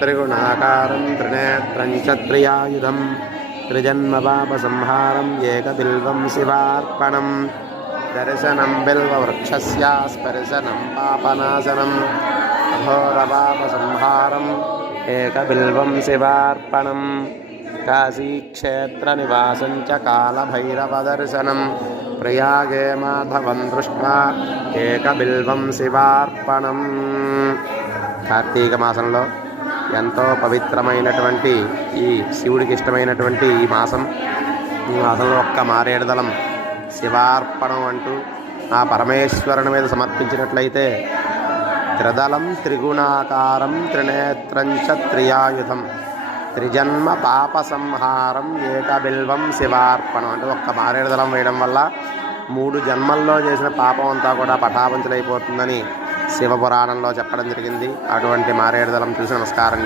त्रिगुणाकारं त्रिनेत्रं च त्रियायुधं त्रिजन्मपापसंहारं एकबिल्वं शिवार्पणं दर्शनं बिल्ववृक्षस्य स्पर्शनं पापनाशनम् अघोरपापसंहारम् एकबिल्वं शिवार्पणं काशीक्षेत्रनिवासं च कालभैरवदर्शनं प्रयागे माधवं दृष्ट्वा एकबिल्वं शिवार्पणं। కార్తీక మాసంలో ఎంతో పవిత్రమైనటువంటి ఈ శివుడికి ఇష్టమైనటువంటి ఈ మాసంలో ఒక్క మారేడుదలం శివార్పణం అంటూ ఆ పరమేశ్వరుని మీద సమర్పించినట్లయితే త్రిదళం త్రిగుణాకారం త్రినేత్రం చ త్రియాయుధం త్రిజన్మ పాప సంహారం ఏకబిల్వం శివార్పణం అంటే ఒక్క మారేడుదలం వేయడం వల్ల 3 జన్మల్లో చేసిన పాపం అంతా కూడా పటాపంచలైపోతుందని శివపురాణంలో చెప్పడం జరిగింది. అటువంటి మారేడుదలం చూసి నమస్కారం.